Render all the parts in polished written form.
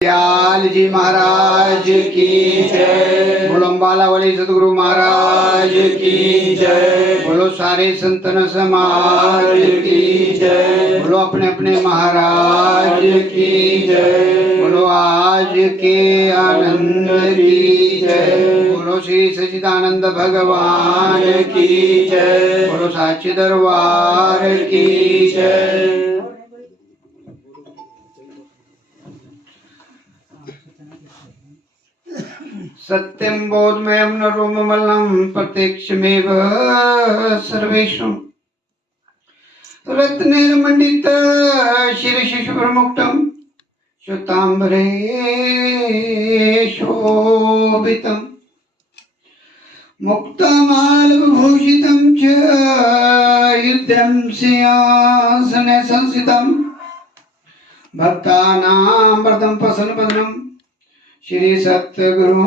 दयाल जी महाराज की जय। बोलो अम्बाला वाले सतगुरु महाराज की जय। बोलो सारे संतन समाज की जय। बोलो अपने अपने महाराज की जय। बोलो आज के आनंद की जय। बोलो श्री सच्चिदानंद भगवान की जय। बोलो साचे दरबार की जय। सत्यं बोधमयं नरोममलं प्रत्यक्षमेव सर्वेषु रत्नैर्मण्डित शिरशिशुप्रमुक्तं श्वेताम्बरे शोभितं मुक्तमालविभूषितं च युद्धं सिंहासने संस्थितं भक्तानां वरदं प्रसन्नवदनं श्री सतगुरु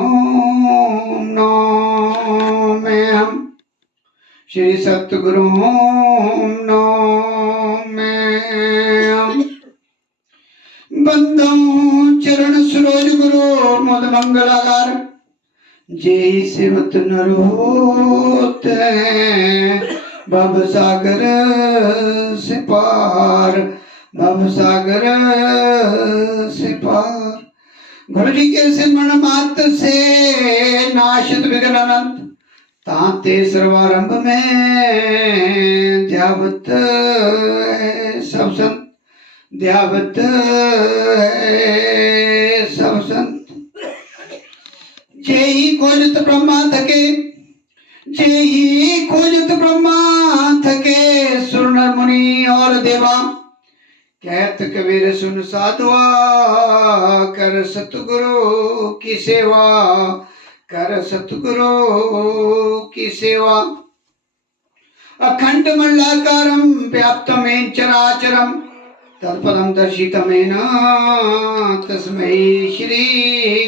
नौमे हम। श्री सतगुरु नौमे हम। बंदो चरण सरोज गुरु मुद मंगलाकार जय सेवत नरोत भव सागर से पार, भव सागर से पार। गुरु जी के सिमरण मात्र से नाशत विघ्न अनंत ताते सर्वारंभ में ध्यावत सब संत, ध्यावत सब संत। जेहि खोजत ब्रह्मा थके, जेहि खोजत ब्रह्मा थके, सुर नर मुनि और देवा कहत कबीर सुन साधुआ कर सतगुरु की सेवा, कर सतगुरु की सेवा। अखंड मंडलाकारं व्याप्तमेन चराचरं तत्पदं दर्शितमेन तस्मै श्री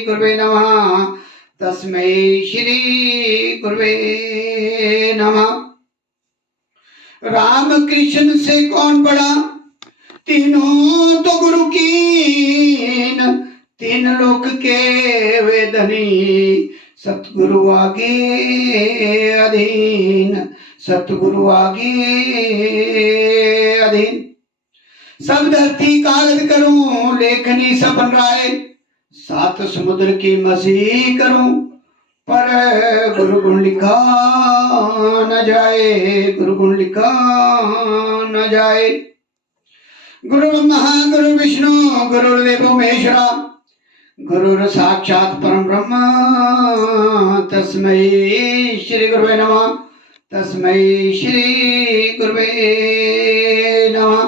गुरुवे नमः, तस्मै श्री गुरुवे नमः। राम कृष्ण से कौन बड़ा, तीनों तो गुरु कीन, तीन लोक के वेदनी, सतगुरु आगे अधीन, सतगुरु आगे अधीन। सब धरती कागज करूं, लेखनी सब बन राय, सात समुद्र की मसीह करूं, पर गुरु गुण लिखा न जाए, गुरु गुण लिखा न जाए। गुरु ब्रह्मा गुरु विष्णु गुरुर्देव महेश्वरा, गुरुर साक्षात परम ब्रह्म तस्मै श्री गुरुवे नमः, तस्मै श्री गुरुवे नमः।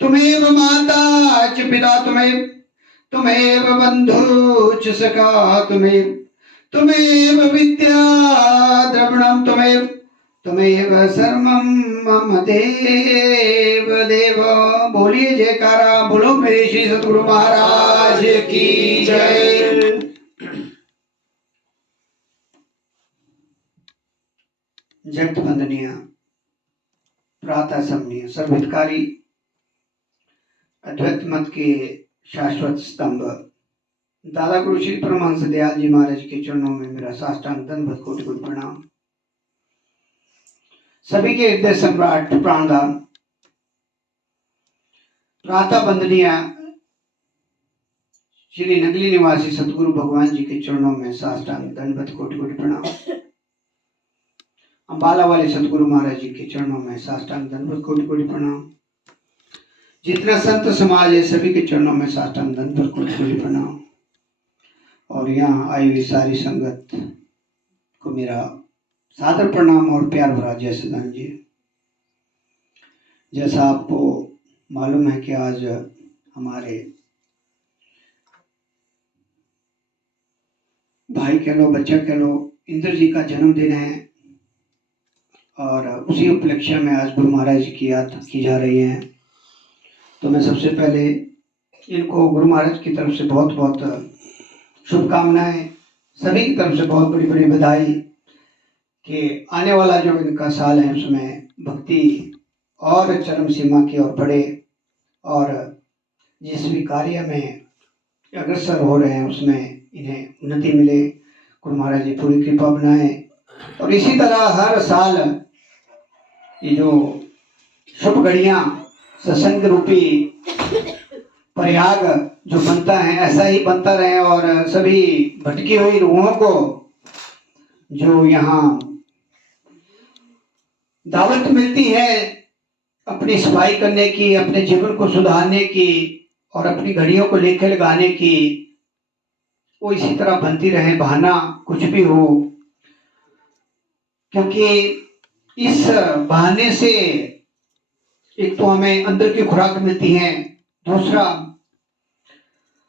तुमेव माता च पिता तुमेव, तुमेव बंधु च सखा तुमेव, तुमेव विद्या द्रविणं तुमेव, तुमेव सर्वं मम देव देव। बोलिए जयकारा, बोलो मेरे श्री सतगुरु महाराज की जय। जगत वंदनीय प्रातः समनीय सर्वहितकारी अद्वैत मत के शाश्वत स्तंभ दादा गुरु श्री परमहंस दयाल जी महाराज के चरणों में मेरा साष्टांग दंडवत कोटि कोटि प्रणाम। सभी के हृदय सम्राट प्राणदान प्रातः वंदनीय श्री नगली निवासी सतगुरु भगवान जी के चरणों में साष्टांग दंडवत कोटि कोटि प्रणाम। अम्बाला वाले सतगुरु महाराज जी के चरणों में साष्टांग दंडवत कोटि कोटि प्रणाम। जितना संत समाज है सभी के चरणों में साष्टांग दंडवत कोटि कोटि प्रणाम। और यहाँ आई हुई सारी संगत को मेरा सादर प्रणाम और प्यार भरा जय सदान जी। जैसा आपको मालूम है कि आज हमारे भाई कह लो, बच्चा कह लो, इंद्र जी का जन्मदिन है और उसी उपलक्ष्य में आज गुरु महाराज जी की याद की जा रही है। तो मैं सबसे पहले इनको गुरु महाराज की तरफ से बहुत बहुत शुभकामनाएं, सभी की तरफ से बहुत बड़ी बड़ी बधाई कि आने वाला जो इनका साल है उसमें भक्ति और चरम सीमा की ओर बढ़े और जिस भी कार्य में अग्रसर हो रहे हैं उसमें इन्हें उन्नति मिले, गुरु महाराज जी पूरी कृपा बनाए। और इसी तरह हर साल ये जो शुभ घड़ियां सत्संग रूपी प्रयाग जो बनता है ऐसा ही बनता रहे, और सभी भटकी हुई रूहों को जो यहाँ दावत मिलती है अपनी सफाई करने की, अपने जीवन को सुधारने की और अपनी घड़ियों को लेकर लगाने की, वो इसी तरह बनती रहे, बहाना कुछ भी हो। क्योंकि इस बहाने से एक तो हमें अंदर की खुराक मिलती है, दूसरा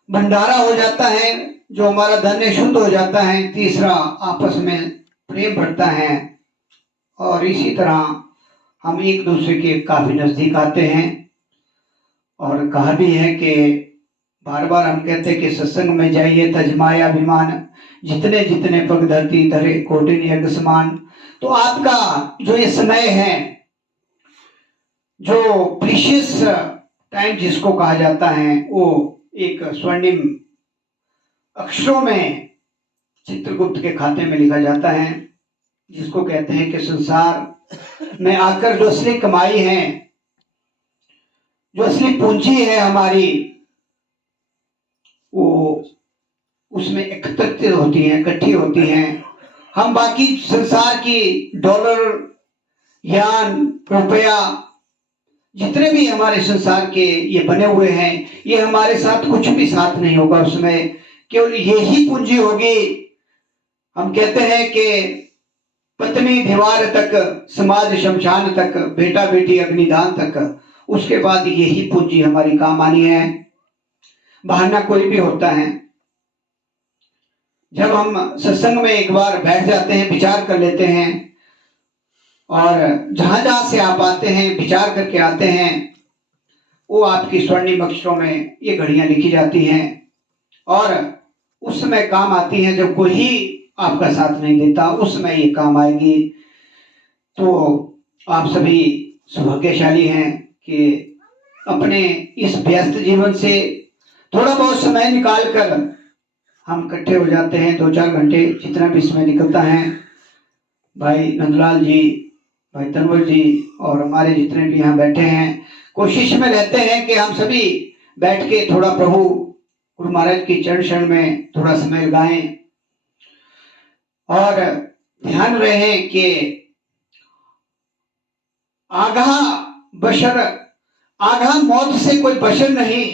भंडारा हो जाता है, जो हमारा धन है शुद्ध हो जाता है, तीसरा आपस में प्रेम बढ़ता है, और इसी तरह हम एक दूसरे के काफी नजदीक आते हैं। और कहा भी है कि बार बार हम कहते हैं कि सत्संग में जाइए तजमाया अभिमान, जितने जितने पग धरती धरे कोटिन यज्ञ समान। तो आपका जो ये समय है, जो प्रीशियस टाइम जिसको कहा जाता है, वो एक स्वर्णिम अक्षरों में चित्रगुप्त के खाते में लिखा जाता है, जिसको कहते हैं कि संसार में आकर जो असली कमाई है, जो असली पूंजी है हमारी, वो उसमें एकत्रित होती है, इकट्ठी होती है। हम बाकी संसार की डॉलर, यान, रुपया, जितने भी हमारे संसार के ये बने हुए हैं, ये हमारे साथ कुछ भी साथ नहीं होगा, उसमें केवल यही पूंजी होगी। हम कहते हैं कि पत्नी दीवार तक, समाज शमशान तक, बेटा बेटी अग्निदान तक, उसके बाद यही पूंजी हमारी काम आनी है। बहाना कोई भी होता है। जब हम सत्संग में एक बार बैठ जाते हैं, विचार कर लेते हैं, और जहां जहां से आप आते हैं विचार करके आते हैं, वो आपकी स्वर्णिम अक्षरों में ये घड़ियां लिखी जाती हैं, और उस समय काम आती हैं। जब कोई आपका साथ नहीं देता, उस समय ये काम आएगी। तो आप सभी सौभाग्यशाली हैं कि अपने इस व्यस्त जीवन से थोड़ा बहुत समय निकाल कर हम इकट्ठे हो जाते हैं, 2-4 घंटे जितना भी समय निकलता है। भाई नंदलाल जी, भाई तनवर जी और हमारे जितने भी यहाँ बैठे हैं, कोशिश में रहते हैं कि हम सभी बैठ के थोड़ा प्रभु गुरु महाराज की चरण शरण में थोड़ा समय लगाएं, और ध्यान रहे कि आगाह बशर, आगाह मौत से कोई बशर नहीं,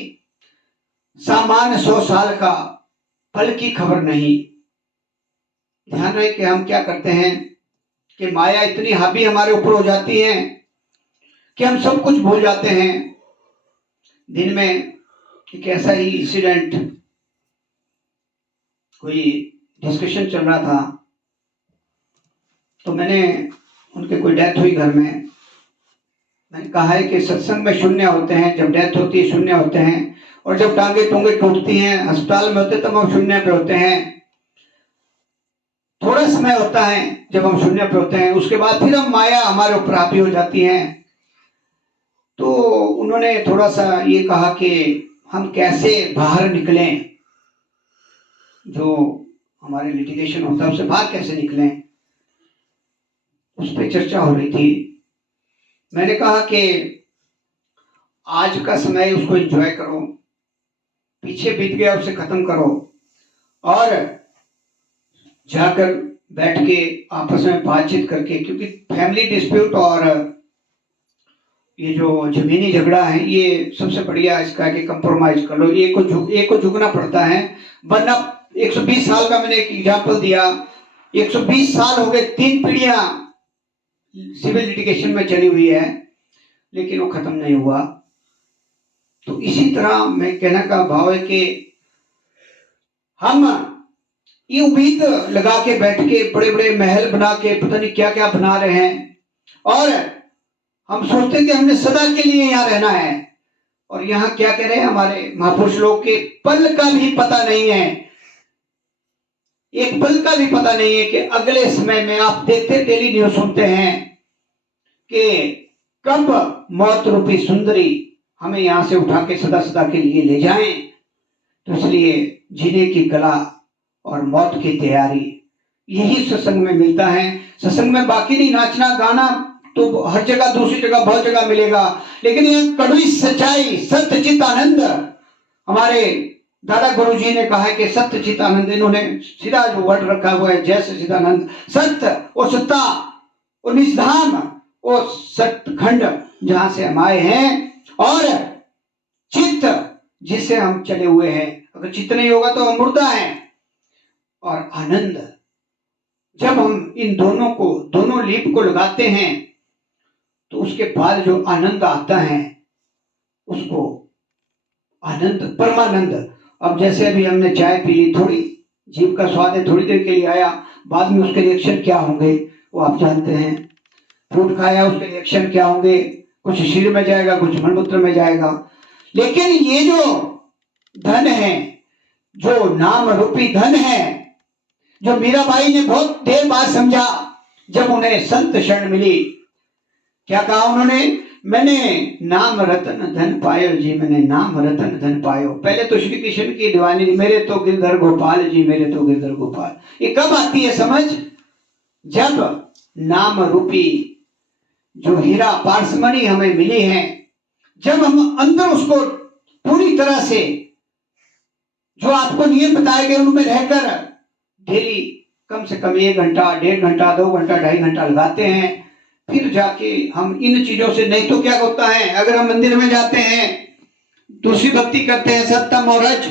सामान्य 100 साल का पल की खबर नहीं। ध्यान रहे कि हम क्या करते हैं कि माया इतनी हावी हमारे ऊपर हो जाती है कि हम सब कुछ भूल जाते हैं। दिन में एक ऐसा ही इंसिडेंट, कोई डिस्कशन चल रहा था, तो मैंने उनके कोई डेथ हुई घर में, मैंने कहा है कि सत्संग में शून्य होते हैं, जब डेथ होती है शून्य होते हैं, और जब टांगे टूंगे टूटती हैं अस्पताल में होते तब हम शून्य पे होते हैं। थोड़ा समय होता है जब हम शून्य पे होते हैं, उसके बाद फिर हम माया हमारे ऊपर हावी हो जाती है। तो उन्होंने थोड़ा सा ये कहा कि हम कैसे बाहर निकलें, जो हमारे लिटिगेशन होता है उससे बाहर कैसे निकलें, उस पर चर्चा हो रही थी। मैंने कहा कि आज का समय उसको एंजॉय करो, पीछे बीत गया उसे खत्म करो, और जाकर बैठ के आपस में बातचीत करके, क्योंकि फैमिली डिस्प्यूट और ये जो जमीनी झगड़ा है, ये सबसे बढ़िया इसका कि कंप्रोमाइज कर लो, एक को झुकना पड़ता है, वरना 120 साल का मैंने एक एग्जाम्पल दिया, 120 साल हो गए, 3 पीढ़ियां सिविल लिटिगेशन में चली हुई है, लेकिन वो खत्म नहीं हुआ। तो इसी तरह मैं कहने का भाव है कि हम ये उम्मीद लगा के बैठ के बड़े बड़े महल बना के पता नहीं क्या क्या बना रहे हैं, और हम सोचते हैं कि हमने सदा के लिए यहाँ रहना है, और यहाँ क्या कह रहे हैं हमारे महापुरुष लोग के पल का भी पता नहीं है, एक पल का भी पता नहीं है कि अगले समय में, आप देखते डेली न्यूज सुनते हैं कि कब मौत रूपी सुंदरी हमें यहां से उठा के सदा सदा के लिए ले जाएं, तो इसलिए जीने की कला और मौत की तैयारी यही सत्संग में मिलता है। सत्संग में बाकी नहीं, नाचना गाना तो हर जगह, दूसरी जगह, बहुत जगह मिलेगा, लेकिन ये कड़वी सच्चाई, सत्य चित आनंद, हमारे दादा गुरु जी ने कहा है कि सत्य चित आनंद, इन्होंने सीधा जो वर्ड रखा हुआ है, जय सच्चिदानंद, सत्य और सत्ता और निष्धाम और सतखंड जहां से हम आए हैं, और चित्त जिससे हम चले हुए हैं। अगर चित्त नहीं होगा तो हम मुर्दा हैं। और आनंद, जब हम इन दोनों को, दोनों लीप को लगाते हैं तो उसके बाद जो आनंद आता है उसको आनंद, परमानंद। अब जैसे अभी हमने चाय पी ली, थोड़ी जीभ का स्वाद है, थोड़ी देर के लिए आया, बाद में उसके रिएक्शन क्या होंगे वो आप जानते हैं। फ्रूट खाया, उसके रिएक्शन क्या होंगे, कुछ शरीर में जाएगा, कुछ मलमूत्र में जाएगा। लेकिन ये जो धन है, जो नाम रूपी धन है, जो मीराबाई ने बहुत देर बाद समझा जब उन्हें संत शरण मिली। क्या कहा उन्होंने? मैंने नाम रतन धन पायो जी, मैंने नाम रतन धन पायो। पहले तो श्री कृष्ण की दीवानी, मेरे तो गिरधर गोपाल जी, मेरे तो गिरधर गोपाल। ये कब आती है समझ? जब नाम रूपी जो हीरा पारसमणि हमें मिली है, जब हम अंदर उसको पूरी तरह से, जो आपको नियम बताए गए उनमें रहकर डेली कम से कम 1 घंटा, 1.5 घंटा, 2 घंटा, 2.5 घंटा लगाते हैं, फिर जाके हम इन चीजों से, नहीं तो क्या होता है, अगर हम मंदिर में जाते हैं, दूसरी भक्ति करते हैं, सत्तम और रज,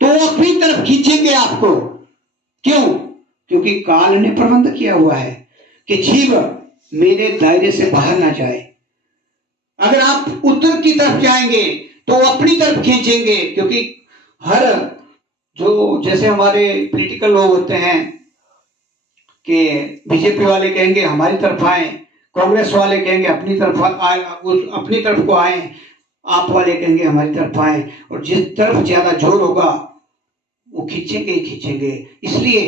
तो वो अपनी तरफ खींचेंगे आपको। क्यों? क्योंकि काल ने प्रबंध किया हुआ है कि जीव मेरे दायरे से बाहर ना जाए। अगर आप उत्तर की तरफ जाएंगे तो अपनी तरफ खींचेंगे, क्योंकि हर जो, जैसे हमारे पॉलिटिकल लोग होते हैं कि बीजेपी वाले कहेंगे हमारी तरफ आए, कांग्रेस वाले कहेंगे अपनी तरफ आए, अपनी तरफ को आए, आप वाले कहेंगे हमारी तरफ आए, और जिस तरफ ज्यादा जोर होगा वो खींचेंगे ही खींचेंगे। इसलिए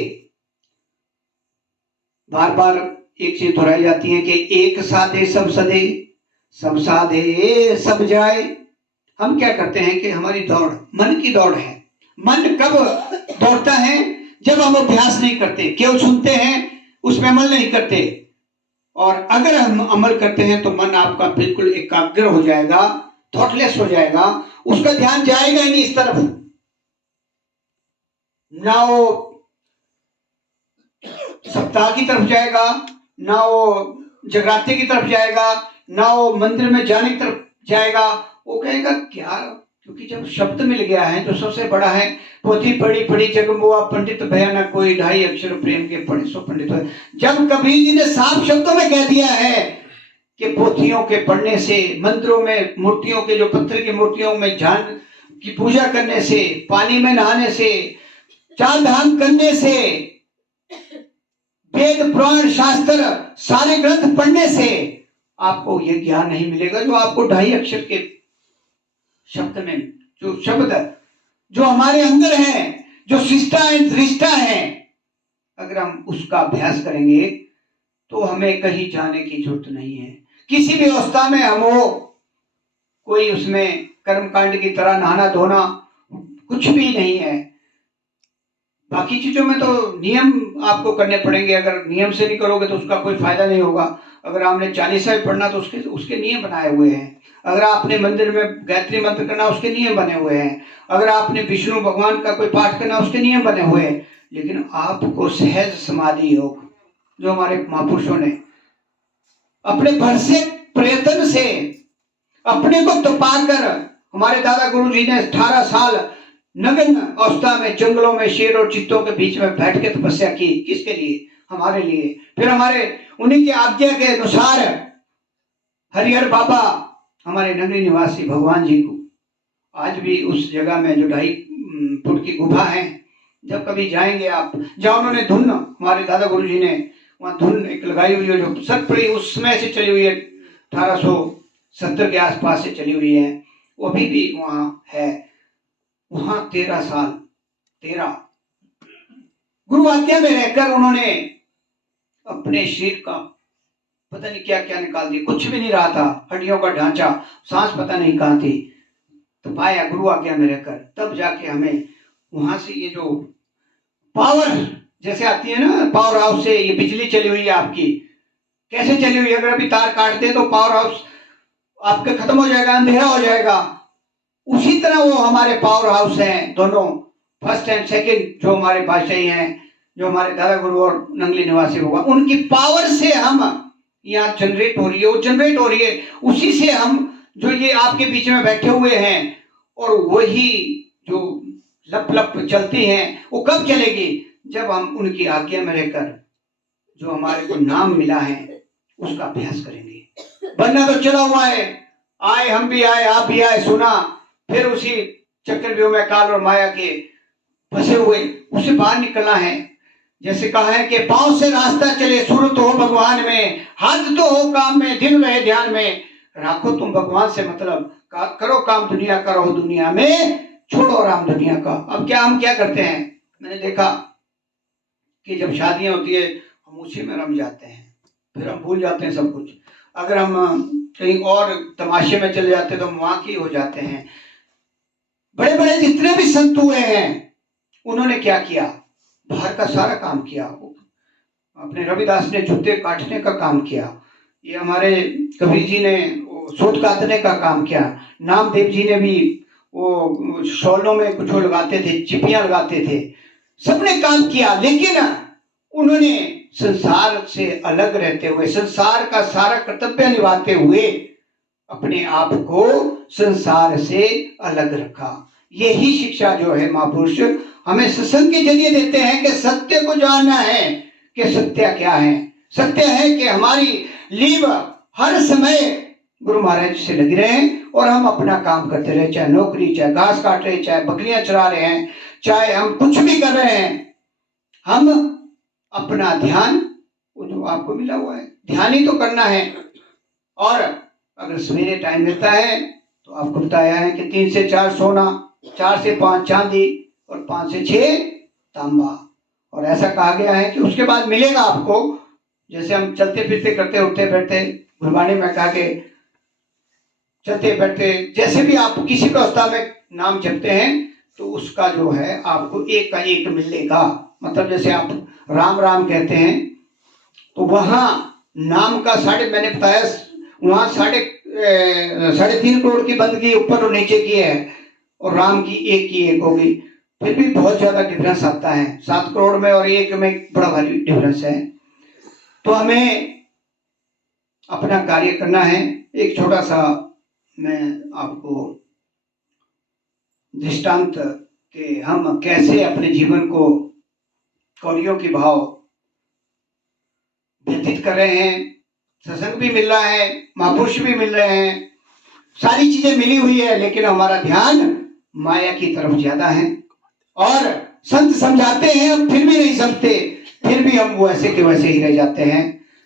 बार बार एक चीज दोहराई जाती है कि एक साधे सब सदे, सब साधे सब जाए। हम क्या करते हैं कि हमारी दौड़ मन की दौड़ है। मन कब दौड़ता है? जब हम अभ्यास नहीं करते, केवल सुनते हैं, उसमें अमल नहीं करते। और अगर हम अमल करते हैं तो मन आपका बिल्कुल एकाग्र हो जाएगा, थॉटलेस हो जाएगा, उसका ध्यान जाएगा ही नहीं इस तरफ। ना वो सप्ताह की तरफ जाएगा, ना वो जगराते की तरफ जाएगा, ना वो मंदिर में जाने की तरफ जाएगा। वो कहेगा क्या, क्योंकि जब शब्द मिल गया है जो सबसे बड़ा है, पोथी पढ़ी पढ़ी जग मुआ, पंडित भया न कोई, 2.5 अक्षर प्रेम के पढ़े सो पंडित है। जब कबीर जी ने साफ शब्दों में कह दिया है कि पोथियों के पढ़ने से, मंदिरों में मूर्तियों के, जो पत्थर की मूर्तियों में ध्यान की पूजा करने से, पानी में नहाने से, 4 धाम करने से, वेद पुराण शास्त्र सारे ग्रंथ पढ़ने से आपको यह ज्ञान नहीं मिलेगा जो आपको 2.5 अक्षर के शब्द में, जो शब्द जो हमारे अंदर है, जो शिष्टा है, दृष्टा है, अगर हम उसका अभ्यास करेंगे तो हमें कहीं जाने की जरूरत नहीं है। किसी भी अवस्था में हम हो, कोई उसमें कर्मकांड की तरह नहाना धोना कुछ भी नहीं है। बाकी चीजों में तो नियम आपको करने पड़ेंगे, अगर नियम से नहीं करोगे तो उसका कोई फायदा नहीं होगा। अगर आपने 40 भी पढ़ना तो उसके नियम बनाए हुए हैं। अगर आपने मंदिर में गायत्री मंत्र करना, उसके नियम बने हुए हैं। अगर आपने विष्णु भगवान का कोई पाठ करना, उसके नियम बने हुए हैं। लेकिन आपको सहज समाधि योग, जो हमारे महापुरुषों ने अपने भरसे प्रयत्न से अपने को तपाकर, हमारे दादा गुरु जी ने 18 साल नग्न अवस्था में जंगलों में शेर और चीतों के बीच में बैठ के तपस्या की। किसके लिए? हमारे लिए। फिर हमारे उन्हीं की आज्ञा के अनुसार हरिहर बाबा, हमारे नगरी निवासी भगवान जी को, आज भी उस जगह में जो 2.5 फुट की गुफा है, जब कभी जाएंगे आप, जहाँ उन्होंने धुन, हमारे दादा गुरु जी ने वहां धुन एक लगाई हुई है जो सत पड़ी उस समय से चली हुई है, 1870 के आसपास से चली हुई है, वो अभी भी वहां है। वहां 13 साल गुरु आज्ञा में रहकर उन्होंने अपने शरीर का पता नहीं क्या क्या निकाल दिया, कुछ भी नहीं रहा था, हड्डियों का ढांचा, सांस पता नहीं कहां थी। तो पाया गुरु आज्ञा में रहकर, तब जाके हमें वहां से ये जो पावर जैसे आती है ना, पावर हाउस से ये बिजली चली हुई है आपकी, कैसे चली हुई है, अगर अभी तार काट दे तो पावर हाउस आपके खत्म हो जाएगा, अंधेरा हो जाएगा। उसी तरह वो हमारे पावर हाउस हैं दोनों, फर्स्ट एंड सेकंड, जो हमारे बादशाही हैं, जो हमारे दादा गुरु और नंगली निवासी होगा, उनकी पावर से हम यहाँ जनरेट हो रही है, वो जनरेट हो रही है, उसी से हम जो ये आपके बीच में बैठे हुए हैं, और वही जो लप लप चलती हैं, वो कब चलेगी, जब हम उनकी आज्ञा में रहकर जो हमारे को नाम मिला है उसका अभ्यास करेंगे। वरना तो चला हुआ है, आए हम भी आए, आप भी आए, सुना, फिर उसी चक्रव्यूह में काल और माया के फंसे हुए, उसे बाहर निकलना है। जैसे कहा है कि पांव से रास्ता चले, सूरत हो भगवान में, हाथ तो हो काम में, दिल रहे ध्यान में, राखो तुम भगवान से मतलब, करो काम दुनिया का, रहो दुनिया में, छोड़ो राम दुनिया का। अब क्या हम क्या करते हैं, मैंने देखा कि जब शादियां होती है हम उसी में रम जाते हैं, फिर हम भूल जाते हैं सब कुछ। अगर हम कहीं और तमाशे में चले जाते हैं तो हम वहां की हो जाते हैं। बड़े बड़े जितने भी संत हुए हैं उन्होंने क्या किया, बाहर का सारा काम किया। अपने रविदास ने जूते काटने का काम किया, ये हमारे कबीर जी ने सूत काटने का काम किया, नामदेव जी ने भी वो शॉलों में कुछ लगाते थे, चिपियां लगाते थे, सबने काम किया। लेकिन उन्होंने संसार से अलग रहते हुए, संसार का सारा कर्तव्य निभाते हुए अपने आप को संसार से अलग रखा। यही शिक्षा जो है महापुरुष हमें सत्संग के जरिए देते हैं कि सत्य को जानना है कि सत्य क्या है। सत्य है कि हमारी लीव हर समय गुरु महाराज से लगी रहे और हम अपना काम करते रहे, चाहे नौकरी, चाहे घास काट रहे, चाहे बकरियां चरा रहे हैं, चाहे हम कुछ भी कर रहे हैं, हम अपना ध्यान, वो जो आपको मिला हुआ है ध्यान ही तो करना है। और अगर सवेरे टाइम मिलता है तो आपको बताया है कि 3 से 4 सोना, 4 से 5 चांदी और 5 से 6 तांबा। और ऐसा कहा गया है कि उसके बाद मिलेगा आपको, जैसे हम चलते फिरते करते उठते बैठते, गुरबाणी में कहा कि चलते बैठते जैसे भी आप किसी व्यवस्था में नाम जपते हैं तो उसका जो है आपको एक का एक मिलेगा। मतलब जैसे आप राम राम कहते हैं तो वहां नाम का मैंने बताया वहां 3.5 करोड़ की बंदगी ऊपर और नीचे की है, और राम की एक की एक होगी, फिर भी बहुत ज्यादा डिफरेंस आता है। 7 करोड़ में और 1 में बड़ा भारी डिफरेंस है। तो हमें अपना कार्य करना है। एक छोटा सा मैं आपको दृष्टांत कि हम कैसे अपने जीवन को कौड़ियों की भाव व्यतीत कर रहे हैं। सत्संग भी मिल रहा है, महापुरुष भी मिल रहे हैं, सारी चीजें मिली हुई है, लेकिन हमारा ध्यान माया की तरफ ज्यादा है। और संत समझाते हैं हम फिर भी नहीं समझते, फिर भी हम वैसे के वैसे ही रह जाते हैं।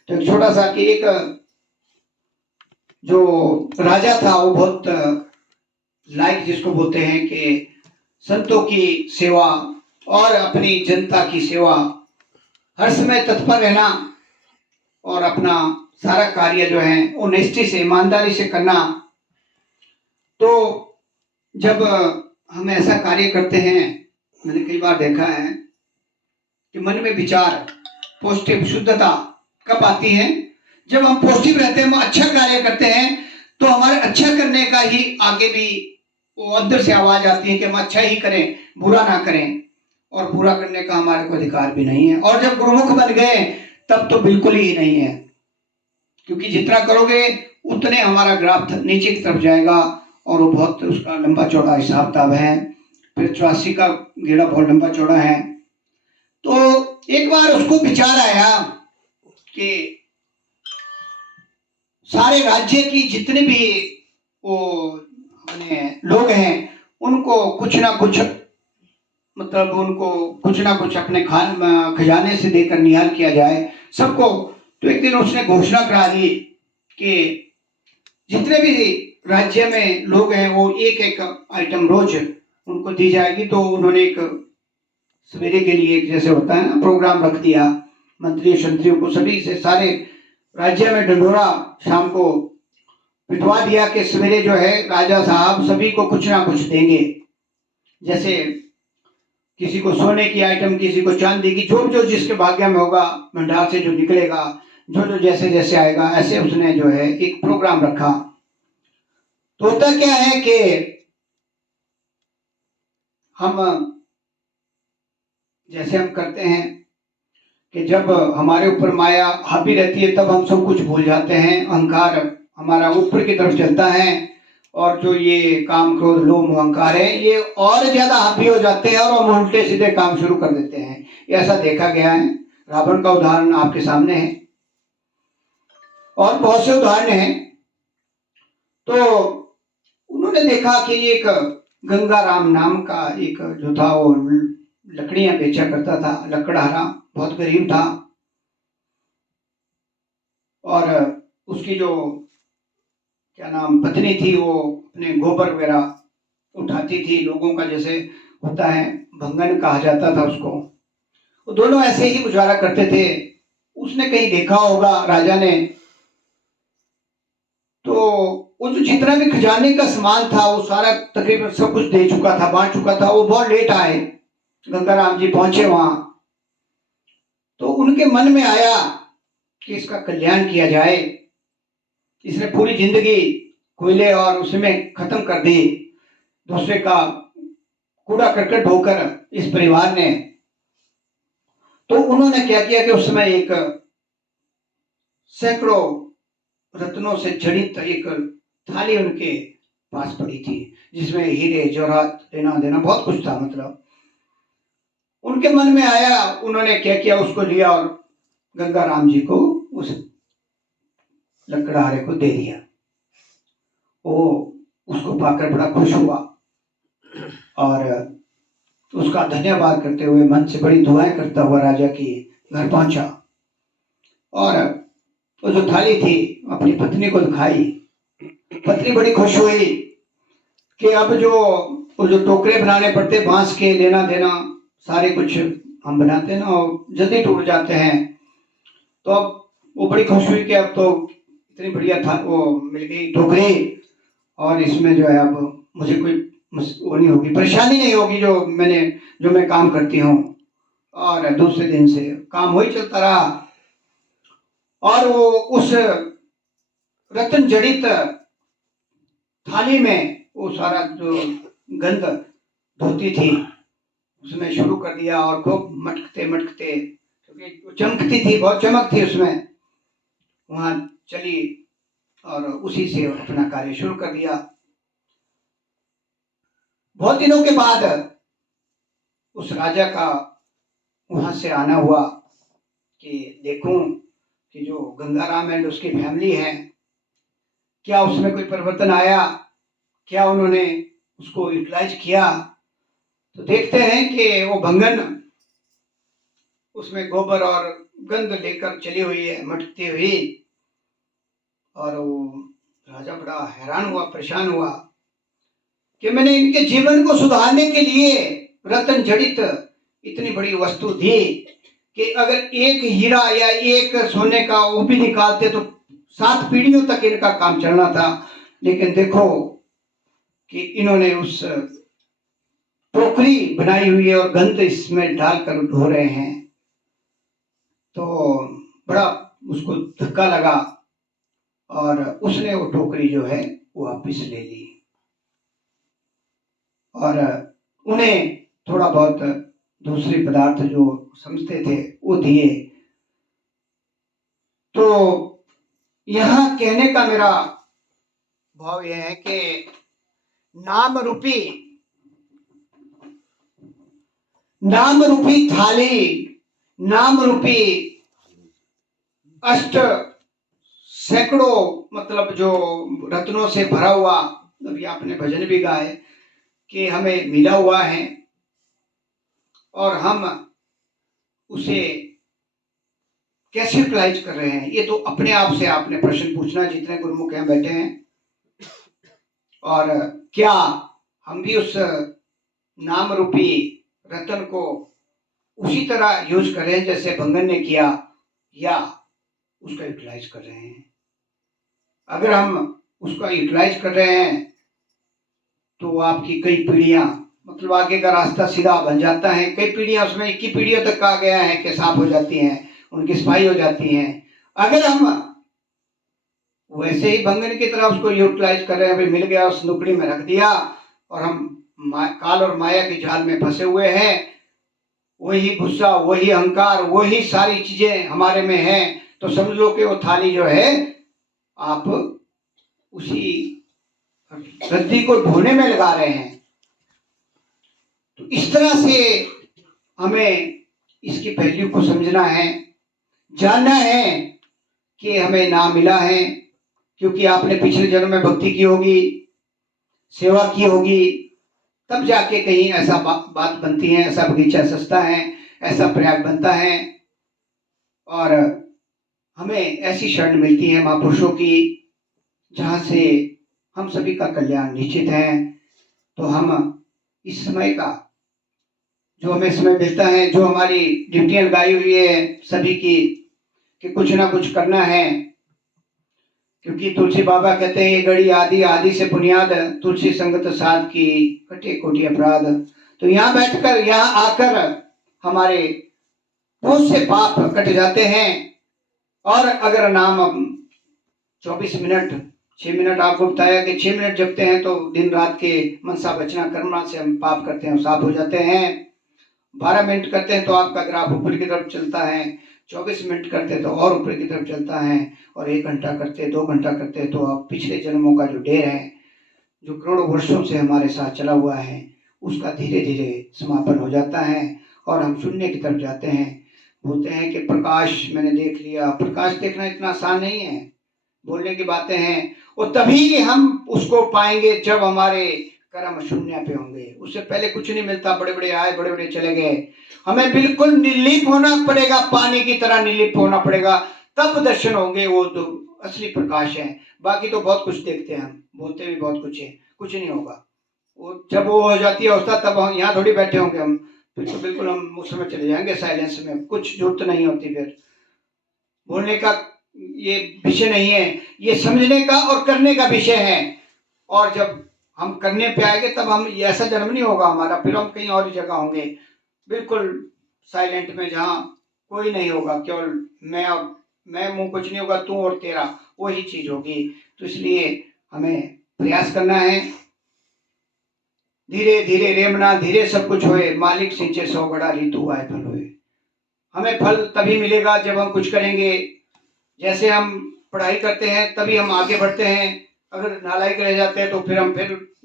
तो एक छोटा सा कि एक जो राजा था वो बहुत लाइक जिसको बोलते हैं कि संतों की सेवा और अपनी जनता की सेवा, हर समय तत्पर रहना और अपना सारा कार्य जो है वो निष्ठा से, ईमानदारी से करना। तो जब हम ऐसा कार्य करते हैं, मैंने कई बार देखा है कि मन में विचार पॉजिटिव शुद्धता कब आती है, जब हम पॉजिटिव रहते हैं, हम अच्छा कार्य करते हैं, तो हमारे अच्छा करने का ही आगे भी वो अंदर से आवाज आती है कि हम अच्छा ही करें, बुरा ना करें। और बुरा करने का हमारे को अधिकार भी नहीं है। और जब गुरुमुख बन गए तब तो बिल्कुल ही नहीं है, क्योंकि जितना करोगे उतने हमारा ग्राफ नीचे की तरफ जाएगा, और वो बहुत उसका लंबा चौड़ा हिसाब किताब है। फिर 84 का गेड़ा बहुत लंबा चौड़ा है। तो एक बार उसको विचार आया कि सारे राज्य की जितने भी वो अपने लोग हैं उनको कुछ ना कुछ, मतलब उनको कुछ ना कुछ अपने खजाने से देकर निहाल किया जाए सबको। तो एक दिन उसने घोषणा करा दी कि जितने भी राज्य में लोग हैं वो एक एक आइटम रोज उनको दी जाएगी। तो उन्होंने एक सवेरे के लिए एक जैसे होता है ना प्रोग्राम रख दिया, मंत्री शंत्रियों को सभी से, सारे राज्य में ढंढोरा शाम को पिटवा दिया कि सवेरे जो है राजा साहब सभी को कुछ ना कुछ देंगे, जैसे किसी को सोने की आइटम, किसी को चांदी की, जो जो जिसके भाग्य में होगा, भंडार से जो निकलेगा, जो जो जैसे जैसे आएगा, ऐसे उसने जो है एक प्रोग्राम रखा। तो होता क्या है कि हम जैसे हम करते हैं कि जब हमारे ऊपर माया हावी रहती है तब हम सब कुछ भूल जाते हैं, अहंकार हमारा ऊपर की तरफ चलता है, और जो ये काम क्रोध लोभ अहंकार है ये और ज्यादा हावी हो जाते हैं और हम उल्टे सीधे काम शुरू कर देते हैं। ऐसा देखा गया है। रावण का उदाहरण आपके सामने है और बहुत से उदाहरण हैं। तो उन्होंने देखा कि एक गंगाराम नाम का एक जो था वो लकड़ियां बेचा करता था, लकड़हारा, बहुत गरीब था, और उसकी जो क्या नाम पत्नी थी वो अपने गोबर वगैरह उठाती थी लोगों का, जैसे होता है भंगन कहा जाता था उसको। वो दोनों ऐसे ही गुजारा करते थे। उसने कहीं देखा होगा राजा ने, तो वो जो जितना भी खजाने का सामान था वो सारा तकरीबन सब कुछ दे चुका था, बांट चुका था। वो बहुत लेट आए, गंगाराम जी पहुंचे वहां, तो उनके मन में आया कि इसका कल्याण किया जाए। इसने पूरी जिंदगी कोयले और उसमें खत्म कर दी, दूसरे का कूड़ा करकट ढोकर इस परिवार ने। तो उन्होंने क्या किया कि उस समय एक सैकड़ों रत्नों से जड़ित एक थाली उनके पास पड़ी थी, जिसमें हीरे जवाहरात लेना देना बहुत कुछ था। मतलब उनके मन में आया, उन्होंने क्या किया, उसको लिया और गंगाराम जी को उस लकड़हारे को दे दिया। वो उसको पाकर बड़ा खुश हुआ और उसका धन्यवाद करते हुए मन से बड़ी दुआएं करता हुआ राजा के घर पहुंचा, और वो जो थाली थी अपनी पत्नी को दिखाई। पत्नी बड़ी खुश हुई कि अब जो टोकरे बनाने पड़ते बांस के, लेना देना सारे कुछ हम बनाते हैं ना, और जल्दी टूट जाते हैं। तो अब वो बड़ी खुश हुई कि अब तो इतनी बढ़िया था वो मिल गई टोकरी, और इसमें जो है अब मुझे कोई वो नहीं होगी, परेशानी नहीं होगी जो मैं काम करती हूँ। और दूसरे दिन से काम वही चलता रहा, और वो उस रत्न जड़ित थाली में वो सारा जो गंध धोती थी उसमें शुरू कर दिया, और खूब मटकते मटकते, क्योंकि चमकती थी, बहुत चमक थी उसमें, वहां चली और उसी से अपना कार्य शुरू कर दिया। बहुत दिनों के बाद उस राजा का वहां से आना हुआ कि देखूं कि जो गंगाराम एंड उसकी फैमिली है, क्या उसमें कोई परिवर्तन आया, क्या उन्होंने उसको यूटिलाइज किया। तो देखते हैं कि वो भंगन उसमें गोबर और गंध लेकर चली हुई है, मटकती हुई, और वो राजा बड़ा हैरान हुआ, परेशान हुआ कि मैंने इनके जीवन को सुधारने के लिए रत्न जड़ित इतनी बड़ी वस्तु दी कि अगर एक हीरा या एक सोने का वो भी निकालते तो 7 पीढ़ियों तक इनका काम चलना था। लेकिन देखो कि इन्होंने उस टोकरी बनाई हुई है और गंध इसमें डालकर धो रहे हैं। तो बड़ा उसको धक्का लगा और उसने वो टोकरी जो है वो वापिस ले ली, और उन्हें थोड़ा बहुत दूसरे पदार्थ जो समझते थे वो दिए। तो यहां कहने का मेरा भाव यह है कि नाम रूपी थाली, नाम रूपी अष्ट सैकड़ों मतलब जो रत्नों से भरा हुआ, अभी आपने भजन भी गाए कि हमें मिला हुआ है, और हम उसे कैसे यूटिलाइज कर रहे हैं, ये तो अपने आप से आपने प्रश्न पूछना, जितने गुरुमुख यहाँ बैठे हैं। और क्या हम भी उस नाम रूपी रतन को उसी तरह यूज कर रहे हैं जैसे भंगन ने किया, या उसका यूटिलाइज कर रहे हैं? अगर हम उसका यूटिलाइज कर रहे हैं तो आपकी कई पीढ़ियां, मतलब आगे का रास्ता सीधा बन जाता है। कई पीढ़ियां उसमें 21 पीढ़ियों तक कहा गया है कि साफ हो जाती हैं, उनकी सफाई हो जाती है। अगर हम वैसे ही भंगन की तरह उसको यूटिलाइज कर रहे हैं, भाई मिल गया उस नुकड़ी में रख दिया और हम काल और माया के जाल में फंसे हुए हैं, वही गुस्सा, वही अहंकार, वही सारी चीजें हमारे में हैं, तो समझ लो कि वो थाली जो है आप उसी गद्दी को ढोने में लगा रहे हैं। तो इस तरह से हमें इसकी वैल्यू को समझना है, जानना है कि हमें नाम मिला है क्योंकि आपने पिछले जन्म में भक्ति की होगी, सेवा की होगी, तब जाके कहीं ऐसा बात बनती है, ऐसा बगीचा सस्ता है, ऐसा प्रयाग बनता है और हमें ऐसी शरण मिलती है महापुरुषों की जहां से हम सभी का कल्याण निश्चित है। तो हम इस समय का जो हमें समय मिलता है, जो हमारी ड्यूटियां लगाई हुई है सभी की कि कुछ ना कुछ करना है, क्योंकि तुलसी बाबा कहते हैं ये घड़ी आदि, आदि से बुनियाद, तुलसी संगत साध की कटे कोटि अपराध। तो यहाँ बैठकर, यहाँ आकर हमारे बहुत से पाप कट जाते हैं। और अगर नाम 24 मिनट 6 मिनट आपको बताया कि 6 मिनट जपते हैं तो दिन रात के मनसा बचना कर्मणा से हम पाप करते हैं साफ हो जाते हैं। 12 मिनट करते हैं तो आपका ग्राफ ऊपर की तरफ चलता है, 24 मिनट करते हैं तो और ऊपर की तरफ चलता है, और 1 घंटा करते, 2 घंटा करते तो आप पिछले जन्मों का जो ढेर है, जो करोड़ों वर्षों से हमारे साथ चला हुआ है, उसका धीरे धीरे समापन हो जाता है और हम शून्य की तरफ जाते हैं। बोलते हैं कि प्रकाश मैंने देख लिया। प्रकाश देखना इतना आसान नहीं है, बोलने की बातें हैं, और तभी हम उसको पाएंगे जब हमारे कर्म शून्य पे होंगे। उससे पहले कुछ नहीं मिलता। बड़े बड़े आए, बड़े बड़े चले गए। हमें बिल्कुल निर्लिप होना पड़ेगा, पानी की तरह निर्लिप होना पड़ेगा, तब दर्शन होंगे। वो तो असली प्रकाश है। बाकी तो बहुत कुछ देखते हैं, हम बोलते भी बहुत कुछ है, कुछ नहीं होगा। वो जब वो हो जाती है अवस्था, तब हम यहाँ थोड़ी बैठे होंगे, हम फिर तो बिल्कुल हम उस समय चले जाएंगे साइलेंस में, कुछ जरूरत नहीं होती। फिर बोलने का ये विषय नहीं है, ये समझने का और करने का विषय है। और जब हम करने पे आएंगे तब हम, ऐसा जन्म नहीं होगा हमारा, फिर हम कहीं और ही जगह होंगे, बिल्कुल साइलेंट में, जहाँ कोई नहीं होगा, केवल मैं और मैं, मुंह कुछ नहीं होगा, तू और तेरा, वही चीज होगी। तो इसलिए हमें प्रयास करना है। धीरे धीरे रेमना धीरे सब कुछ होए, मालिक सिंचे 100 बड़ा ऋतु आए फल होए। हमें फल तभी मिलेगा जब हम कुछ करेंगे। जैसे हम पढ़ाई करते हैं तभी हम आगे बढ़ते हैं। अगर नालायक रह जाते हैं तो फिर हम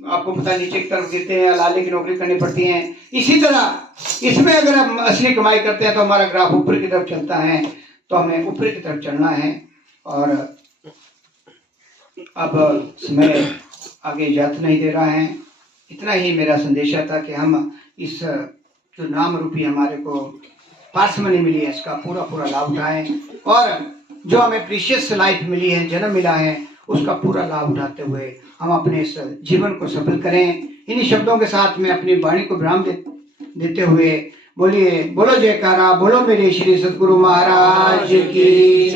आपको पता है नीचे की तरफ गिरते हैं, लाले की नौकरी करनी पड़ती है। इसी तरह इसमें अगर हम असली कमाई करते हैं तो हमारा ग्राफ ऊपर की तरफ चलता है। तो हमें ऊपर की तरफ चलना है। और अब समय आगे जात नहीं दे रहा है। इतना ही मेरा संदेशा था कि हम इस जो नाम रूपी हमारे को पार्समनी मिली है, इसका पूरा पूरा लाभ उठाएं, और जो हमें प्रीशियस लाइफ मिली है, जन्म मिला है, उसका पूरा लाभ उठाते हुए हम अपने इस जीवन को सफल करें। इन्हीं शब्दों के साथ में अपनी वाणी को विराम देते हुए बोलिए, बोलो जयकारा, बोलो मेरे श्री सद्गुरु महाराज की।